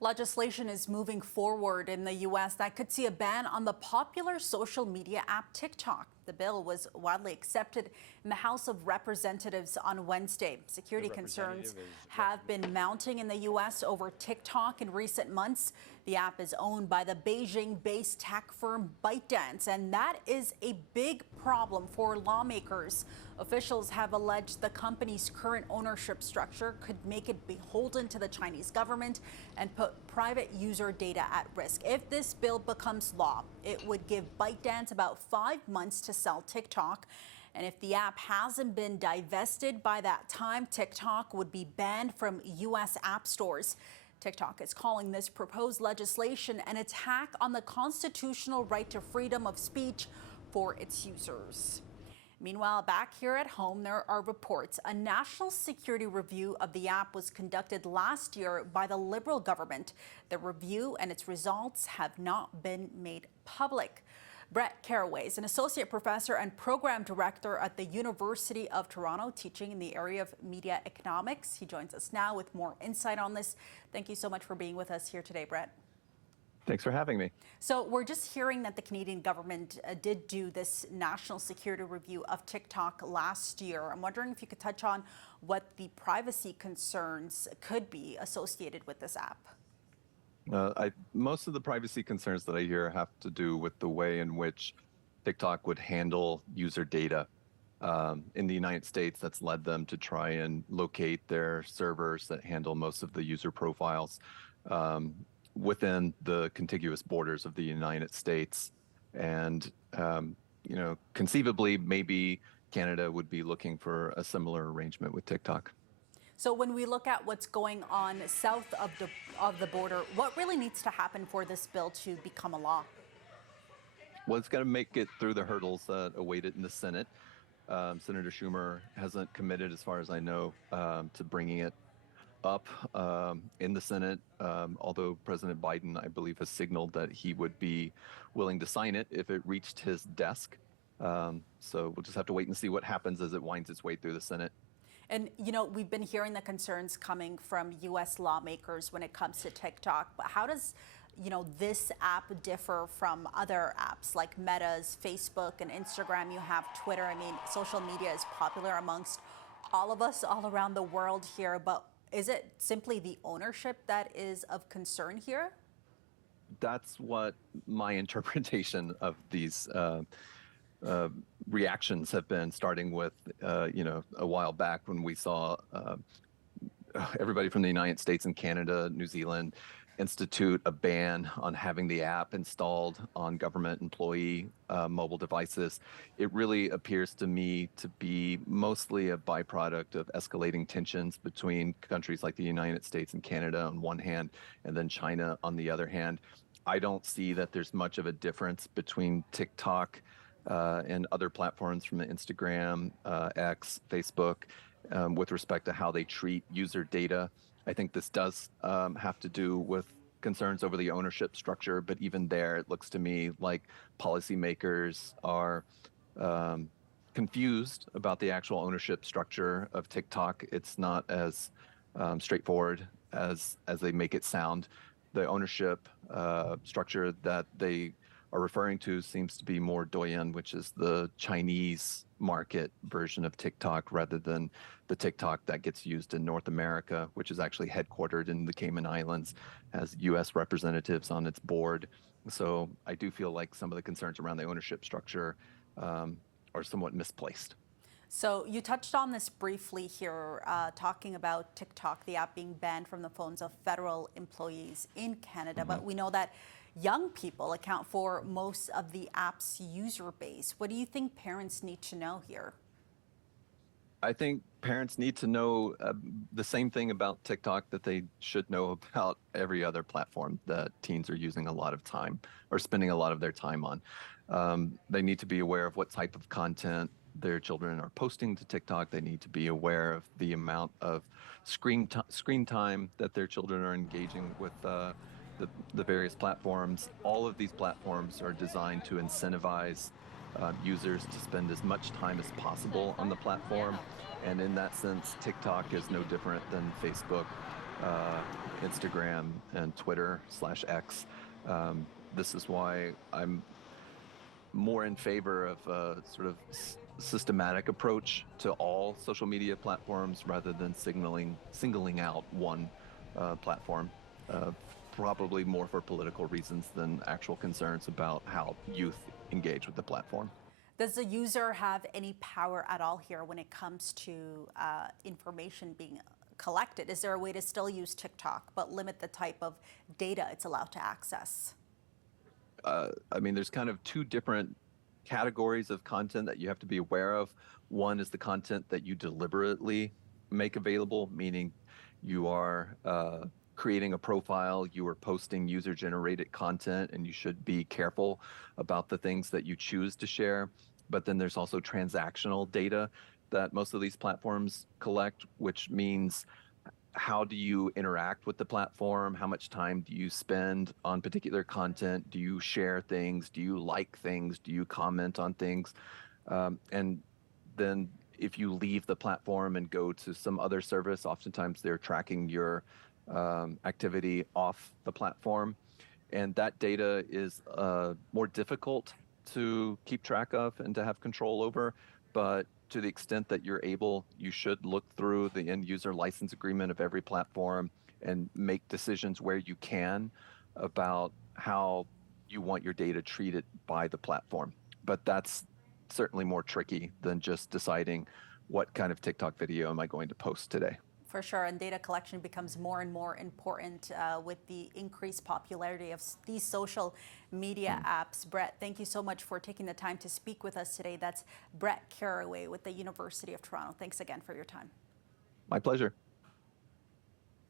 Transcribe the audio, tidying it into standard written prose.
Legislation is moving forward in the U.S. that could see a ban on the popular social media app TikTok. The bill was widely accepted in the House of Representatives on Wednesday. Security concerns have been mounting in the U.S. over TikTok in recent months. The app is owned by the Beijing-based tech firm ByteDance, and that is a big problem for lawmakers. Officials have alleged the company's current ownership structure could make it beholden to the Chinese government and put private user data at risk. If this bill becomes law, it would give ByteDance about 5 months to sell TikTok. And if the app hasn't been divested by that time, TikTok would be banned from U.S. app stores. TikTok is calling this proposed legislation an attack on the constitutional right to freedom of speech for its users. Meanwhile, back here at home, there are reports a national security review of the app was conducted last year by the Liberal government. The review and its results have not been made public. Brett Carraway is an associate professor and program director at the University of Toronto, teaching in the area of media economics. He joins us now with more insight on this. Thank you so much for being with us here today, Brett. Thanks for having me. So we're just hearing that the Canadian government did do this national security review of TikTok last year. I'm wondering if you could touch on what the privacy concerns could be associated with this app. Most of the privacy concerns that I hear have to do with the way in which TikTok would handle user data. In the United States, that's led them to try and locate their servers that handle most of the user profiles within the contiguous borders of the United States. And, conceivably, maybe Canada would be looking for a similar arrangement with TikTok. So when we look at what's going on south of the border, what really needs to happen for this bill to become a law? Well, it's got to make it through the hurdles that await it in the Senate. Senator Schumer hasn't committed, as far as I know, to bringing it up in the Senate, although President Biden, I believe, has signaled that he would be willing to sign it if it reached his desk. So we'll just have to wait and see what happens as it winds its way through the Senate. And, we've been hearing the concerns coming from U.S. lawmakers when it comes to TikTok. But how does, this app differ from other apps like Meta's, Facebook and Instagram? You have Twitter. I mean, social media is popular amongst all of us all around the world here. But is it simply the ownership that is of concern here? That's what my interpretation of these reactions have been, starting with, a while back when we saw everybody from the United States and Canada, New Zealand, institute a ban on having the app installed on government employee mobile devices. It really appears to me to be mostly a byproduct of escalating tensions between countries like the United States and Canada on one hand, and then China on the other hand. I don't see that there's much of a difference between TikTok and other platforms from Instagram, X, Facebook, with respect to how they treat user data. I think this does have to do with concerns over the ownership structure, but even there, it looks to me like policymakers are confused about the actual ownership structure of TikTok. It's not as straightforward as they make it sound. The ownership structure that they are referring to seems to be more Douyin, which is the Chinese market version of TikTok, rather than the TikTok that gets used in North America, which is actually headquartered in the Cayman Islands, has U.S. representatives on its board. So I do feel like some of the concerns around the ownership structure are somewhat misplaced. So you touched on this briefly here, talking about TikTok, the app being banned from the phones of federal employees in Canada. But we know that young people account for most of the app's user base. What do you think parents need to know here? I think parents need to know the same thing about TikTok that they should know about every other platform that teens are using a lot of time or spending a lot of their time on. They need to be aware of what type of content their children are posting to TikTok. They need to be aware of the amount of screen time that their children are engaging with the various platforms. All of these platforms are designed to incentivize users to spend as much time as possible on the platform. And in that sense, TikTok is no different than Facebook Instagram and Twitter/X. This is why I'm more in favor of a sort of systematic approach to all social media platforms rather than singling out one platform. Probably more for political reasons than actual concerns about how youth engage with the platform. Does the user have any power at all here when it comes to information being collected? Is there a way to still use TikTok but limit the type of data it's allowed to access? I mean, there's kind of two different categories of content that you have to be aware of. One is the content that you deliberately make available, meaning you are creating a profile, you are posting user-generated content, and you should be careful about the things that you choose to share. But then there's also transactional data that most of these platforms collect, which means how do you interact with the platform? How much time do you spend on particular content? Do you share things? Do you like things? Do you comment on things? And then if you leave the platform and go to some other service, oftentimes they're tracking your activity off the platform. And that data is more difficult to keep track of and to have control over. But to the extent that you're able, you should look through the end user license agreement of every platform and make decisions where you can about how you want your data treated by the platform. But that's certainly more tricky than just deciding what kind of TikTok video am I going to post today. For sure, and data collection becomes more and more important with the increased popularity of these social media apps. Brett, thank you so much for taking the time to speak with us today. That's Brett Carraway with the University of Toronto. Thanks again for your time. My pleasure.